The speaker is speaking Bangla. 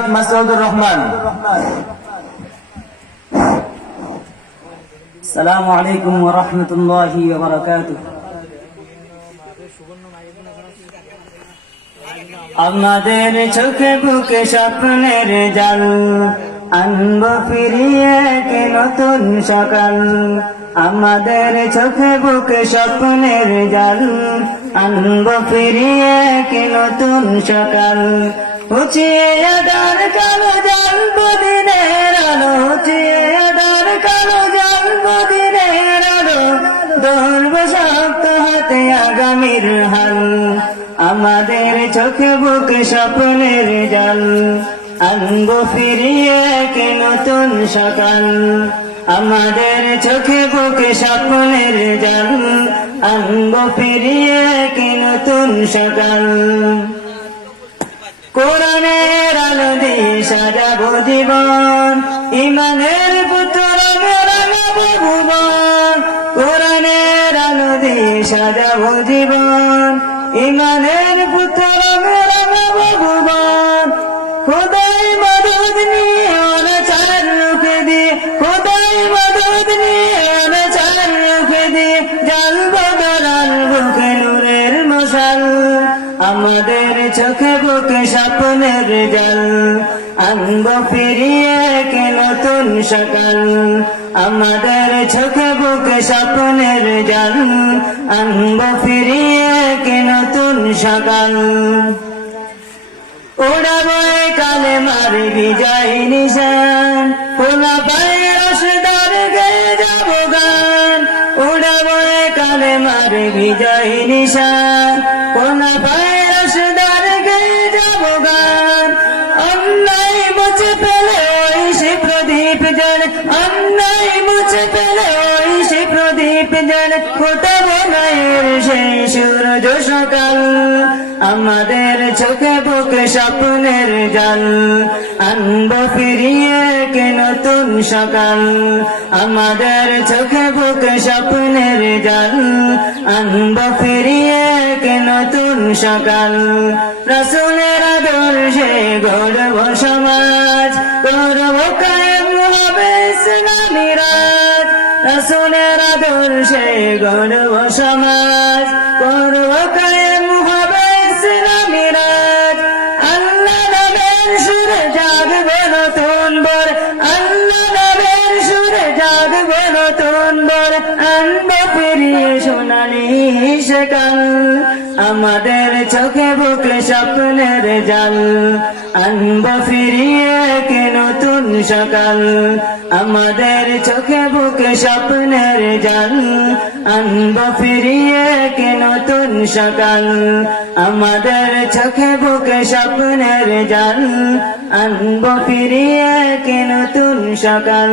মোহাম্মদ মাসউদুর রহমান। আসসালামু আলাইকুম ওয়া রাহমাতুল্লাহি ওয়া বারাকাতুহু। আমাদের চোখে বুকে স্বপ্নের জাল, আনবো ফিরিয়ে কে নতুন সকাল। আমাদের চোখে বুকে স্বপ্নের জাল, আনবো ফিরিয়ে কে নতুন সকাল। উচিয়ে আদার কালো জাল দিনের আলো, উচিয়ে আদার কালো জাল দিনের আলো। ধরব শক্ত হাতে আগামীর হাল, আমাদের চোখে বুকে স্বপ্নের জাল, আনবো ফিরিয়ে কে নতুন সকাল। আমাদের চোখে বুকে স্বপ্নের জাল, আনবো ফিরিয়ে কে নতুন সকাল। কোরআনের আলো দিয়ে সাজাবো জীবন, ইমানের পুতুল রাঙাবো ভুবন। কোরআনের আলো দিয়ে সাজাবো জীবন, ইমানের পুতুল রাঙাবো ভুবন। খোদাই মদদ নিয়ে অনাচার রুখে দিয়ে, খোদাই মদদ নিয়ে অনাচার রুখে দিয়ে, জ্বালবো দলাল বুকে নূরের মশাল। আমাদের চোখে বুকে স্বপ্নের জাল, আনবো ফিরিয়ে কে নতুন সকাল। আমাদের চোখে বুকে স্বপ্নের জাল, আনবো ফিরিয়ে কে নতুন সকাল। ওড়াবো কালেমার বিজয় নিশান, খোলা পায়ে রসদার গেয়ে যাবো গান। ওড়াবো কালেমার বিজয় নিশান, খোলা পায়ে রসদার গেয়ে যাবো গান। অন্যায় মুছে পেলে ওই সে প্রদীপ জ্বলে, অন্যায় মুছে পেলে ওই সে প্রদীপ জ্বলে। ফোটাবো গায়ের সেই সূরজ সকাল। আমাদের চোখে বুকে স্বপ্নের জাল, আনবো ফিরিয়ে কে নতুন সকাল। আমাদের চোখে বুকে স্বপ্নের জাল, আনবো ফিরিয়ে কে নতুন সকাল। রাসূলের আদর্শে গড়বো সমাজ, গড়বো কায়েম হবে ইসলামী রাজ। রাসূলের আদর্শে গড়বো সমাজ, গড়বো কায়েম হবে ইসলামী রাজ। আল্লাহ নামের সুরে জাগবে নতুন ভোর, আল্লাহ নামের সুরে জাগবে নতুন ভোর। আনবো ফিরিয়ে সোনালি সকাল। আমাদের চোখে বুকে স্বপ্নের জাল, আনবো ফিরিয়ে কে নতুন সকাল। আমাদের চোখে বুকে স্বপ্নের জাল, আনবো ফিরিয়ে কে নতুন সকাল। আমাদের চোখে বুকে স্বপ্নের জাল, আনবো ফিরিয়ে কে নতুন সকাল।